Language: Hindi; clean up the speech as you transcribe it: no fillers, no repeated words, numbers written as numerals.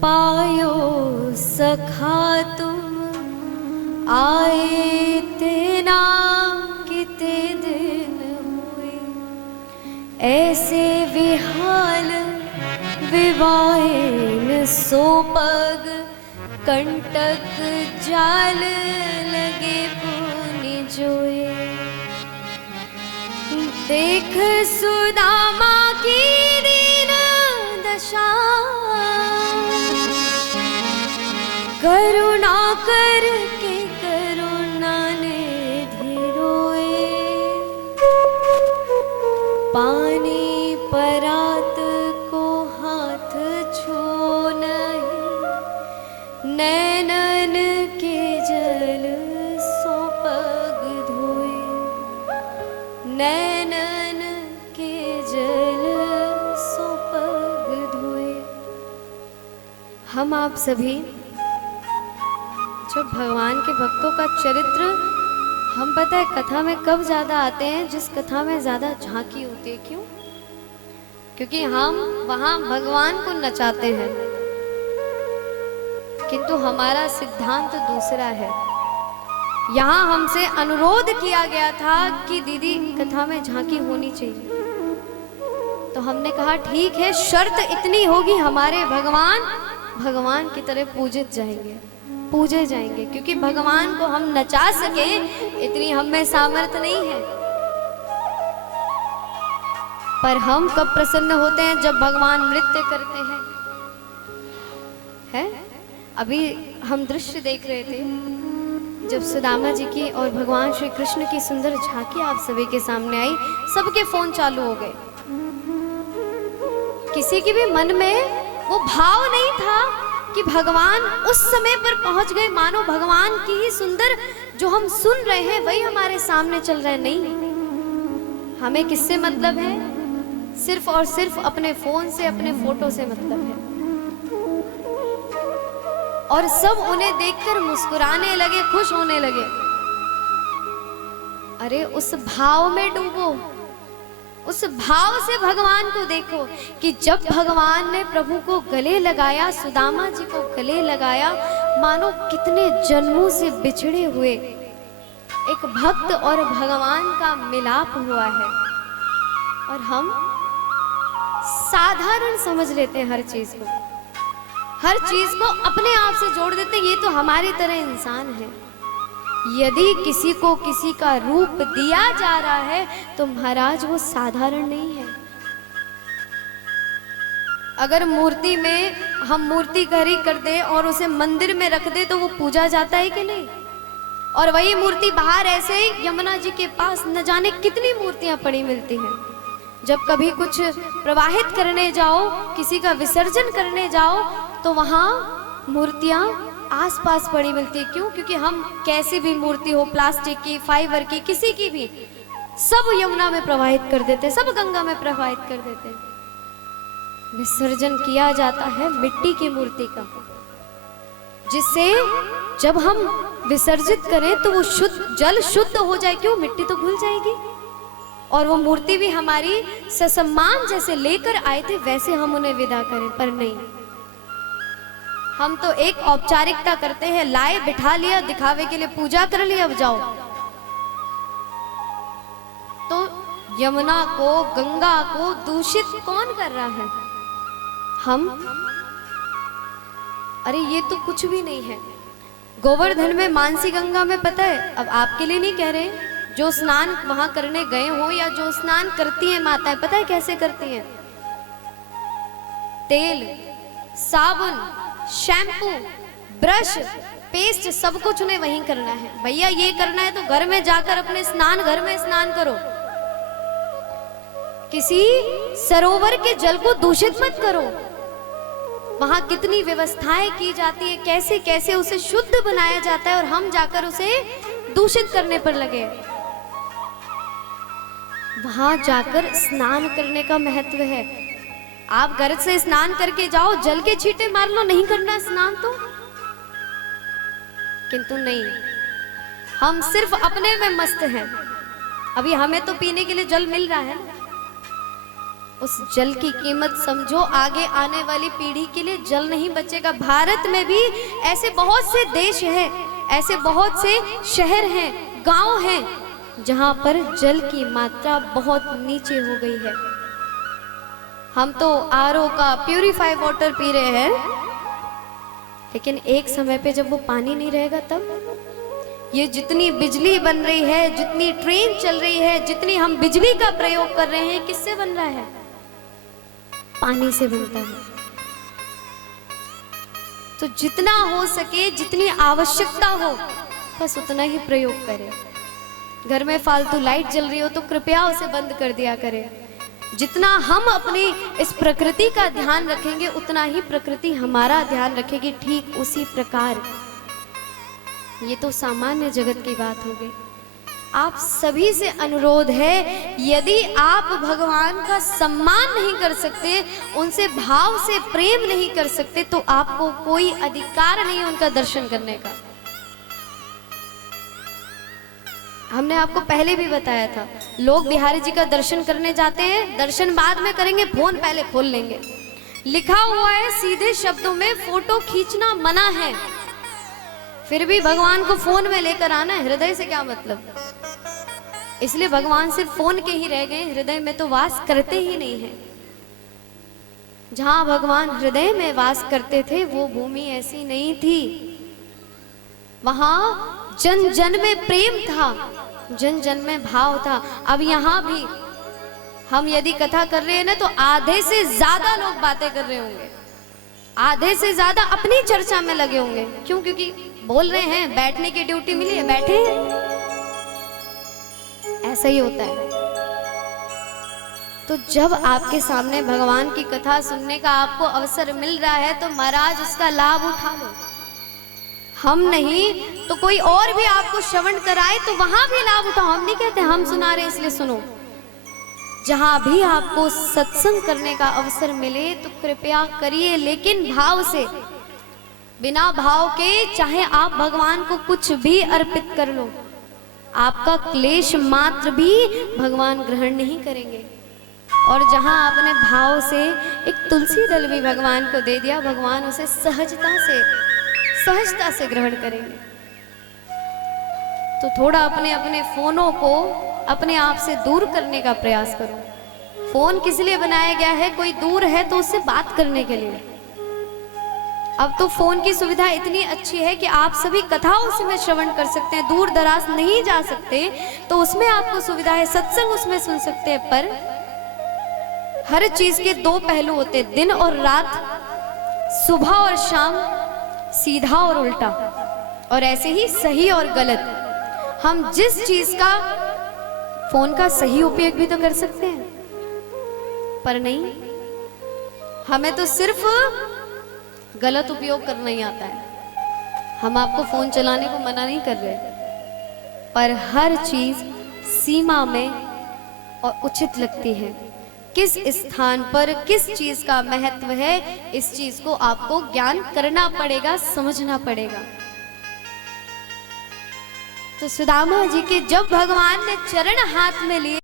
पायो सखा तुम आए तेना किते दिन हुए, ऐसे विहाल विवाहिन सो पग कंटक जाल लगे पुनि जोए। देख सुदामा की दीन दशा, करुणा करके करुणा ने धीरोए। पानी परात को हाथ छू नहीं, नैनन के जल सो पग धोए। नैनन के जल सो पग धोए। हम आप सभी जो भगवान के भक्तों का चरित्र, हम पता है कथा में कब ज्यादा आते हैं, जिस कथा में ज्यादा झांकी होती है। क्यों? क्योंकि हम वहां भगवान को नचाते हैं, किंतु हमारा सिद्धांत दूसरा है। यहाँ हमसे अनुरोध किया गया था कि दीदी कथा में झांकी होनी चाहिए, तो हमने कहा ठीक है, शर्त इतनी होगी हमारे भगवान भगवान की तरह पूजित जाएंगे, पूजे जाएंगे। क्योंकि भगवान को हम नचा सके इतनी हम में सामर्थ्य नहीं है। पर हम कब प्रसन्न होते हैं? जब भगवान नृत्य करते हैं। है? अभी हम दृश्य देख रहे थे, जब सुदामा जी की और भगवान श्री कृष्ण की सुंदर झांकी आप सभी के सामने आई, सबके फोन चालू हो गए। किसी के भी मन में वो भाव नहीं था कि भगवान उस समय पर पहुंच गए, मानो भगवान की ही सुंदर जो हम सुन रहे हैं वही हमारे सामने चल रहे हैं। नहीं, हमें किससे मतलब है? सिर्फ और सिर्फ अपने फोन से, अपने फोटो से मतलब है। और सब उन्हें देखकर मुस्कुराने लगे, खुश होने लगे। अरे उस भाव में डूबो, उस भाव से भगवान को देखो कि जब भगवान ने प्रभु को गले लगाया, सुदामा जी को गले लगाया, मानो कितने जन्मों से बिछड़े हुए एक भक्त और भगवान का मिलाप हुआ है। और हम साधारण समझ लेते हैं हर चीज को, हर चीज को अपने आप से जोड़ देते हैं। ये तो हमारी तरह इंसान है। यदि किसी को किसी का रूप दिया जा रहा है तो महाराज वो साधारण नहीं है। अगर मूर्ति में हम मूर्तिकारी कर दे और उसे मंदिर में रख दे तो वो पूजा जाता है कि नहीं? और वही मूर्ति बाहर ऐसे ही यमुना जी के पास न जाने कितनी मूर्तियां पड़ी मिलती हैं। जब कभी कुछ प्रवाहित करने जाओ, किसी का विसर्जन करने जाओ, तो वहां मूर्तियां आसपास पड़ी मिलती है। क्यों? क्योंकि हम कैसी भी मूर्ति हो, प्लास्टिक की, फाइबर की, किसी की भी, सब यमुना में प्रवाहित कर देते, सब गंगा में प्रवाहित कर देते। विसर्जन किया जाता है मिट्टी की मूर्ति का, जिससे जब हम विसर्जित करें तो वो शुद्ध जल शुद्ध हो जाए। क्यों? मिट्टी तो घुल जाएगी। और वो मूर्ति भी हमारी ससम्मान जैसे लेकर आए थे वैसे हम उन्हें विदा करें, पर नहीं, हम तो एक औपचारिकता करते हैं, लाए बिठा लिया, दिखावे के लिए पूजा कर लिया, अब जाओ। तो यमुना को, गंगा को दूषित कौन कर रहा है? हम। अरे ये तो कुछ भी नहीं है। गोवर्धन में, मानसी गंगा में, पता है, अब आपके लिए नहीं कह रहे, जो स्नान वहां करने गए हो या जो स्नान करती हैं माताएं, पता है कैसे करती हैं? तेल, साबुन, शैम्पू, ब्रश, पेस्ट, सब कुछ उन्हें वहीं करना है। भैया ये करना है तो घर में जाकर अपने स्नान घर में स्नान करो, किसी सरोवर के जल को दूषित मत करो। वहां कितनी व्यवस्थाएं की जाती है, कैसे कैसे उसे शुद्ध बनाया जाता है, और हम जाकर उसे दूषित करने पर लगे। वहां जाकर स्नान करने का महत्व है। आप घर से स्नान करके जाओ, जल के छींटे मार लो, नहीं करना स्नान तो। किंतु नहीं, हम सिर्फ अपने में मस्त हैं। अभी हमें तो पीने के लिए जल मिल रहा है, उस जल की कीमत समझो। आगे आने वाली पीढ़ी के लिए जल नहीं बचेगा। भारत में भी ऐसे बहुत से देश हैं, ऐसे बहुत से शहर हैं, गांव हैं जहां पर जल की मात्रा बहुत नीचे हो गई है। हम तो आरओ का प्यूरिफाई वाटर पी रहे हैं, लेकिन एक समय पे जब वो पानी नहीं रहेगा तब ये जितनी बिजली बन रही है, जितनी ट्रेन चल रही है, जितनी हम बिजली का प्रयोग कर रहे हैं, किससे बन रहा है? पानी से बनता है। तो जितना हो सके, जितनी आवश्यकता हो, बस उतना ही प्रयोग करें। घर में फालतू लाइट जल रही हो तो कृपया उसे बंद कर दिया करें। जितना हम अपनी इस प्रकृति का ध्यान रखेंगे, उतना ही प्रकृति हमारा ध्यान रखेगी। ठीक उसी प्रकार ये तो सामान्य जगत की बात हो गई। आप सभी से अनुरोध है, यदि आप भगवान का सम्मान नहीं कर सकते, उनसे भाव से प्रेम नहीं कर सकते, तो आपको कोई अधिकार नहीं उनका दर्शन करने का। हमने आपको पहले भी बताया था, लोग बिहारी जी का दर्शन करने जाते हैं, दर्शन बाद में करेंगे, फोन पहले खोल लेंगे। लिखा हुआ है सीधे शब्दों में, फोटो खींचना मना है, फिर भी भगवान को फोन में लेकर आना है। हृदय से क्या मतलब? इसलिए भगवान सिर्फ फोन के ही रह गए, हृदय में तो वास करते ही नहीं है। जहां भगवान हृदय में वास करते थे वो भूमि ऐसी नहीं थी। वहां जन जन में प्रेम था, जन जन में भाव था। अब यहाँ भी हम यदि कथा कर रहे हैं ना, तो आधे से ज्यादा लोग बातें कर रहे होंगे, आधे से ज्यादा अपनी चर्चा में लगे होंगे। क्यों? क्योंकि बोल रहे हैं, बैठने की ड्यूटी मिली है, बैठे हैं। ऐसा ही होता है। तो जब आपके सामने भगवान की कथा सुनने का आपको अवसर मिल रहा है, तो महाराज उसका लाभ उठा लो। हम नहीं तो कोई और भी आपको श्रवण कराए तो वहां भी लाभ उठाओ। हम नहीं कहते हम सुना रहे इसलिए सुनो। जहां भी आपको सत्संग करने का अवसर मिले तो कृपया करिए, लेकिन भाव से। बिना भाव के चाहे आप भगवान को कुछ भी अर्पित कर लो, आपका क्लेश मात्र भी भगवान ग्रहण नहीं करेंगे। और जहां आपने भाव से एक तुलसी दल भी भगवान को दे दिया, भगवान उसे सहजता से ग्रहण करेंगे। तो थोड़ा अपने अपने फोनों को अपने आप से दूर करने का प्रयास करो। फोन किस लिए बनाया गया है? कोई दूर है तो उससे बात करने के लिए। अब तो फोन की सुविधा इतनी अच्छी है कि आप सभी कथाओं उसमें श्रवण कर सकते हैं। दूर दराज नहीं जा सकते तो उसमें आपको सुविधा है, सत्संग उसमें सुन सकते हैं। पर हर चीज के दो पहलू होते हैं, दिन और रात, सुबह और शाम, सीधा और उल्टा, और ऐसे ही सही और गलत। हम जिस चीज का फोन का सही उपयोग भी तो कर सकते हैं, पर नहीं, हमें तो सिर्फ गलत उपयोग करना ही आता है। हम आपको फोन चलाने को मना नहीं कर रहे, पर हर चीज सीमा में और उचित लगती है। किस स्थान पर किस चीज का महत्व है, इस चीज को आपको ज्ञान करना पड़ेगा, समझना पड़ेगा। तो सुदामा जी के जब भगवान ने चरण हाथ में लिए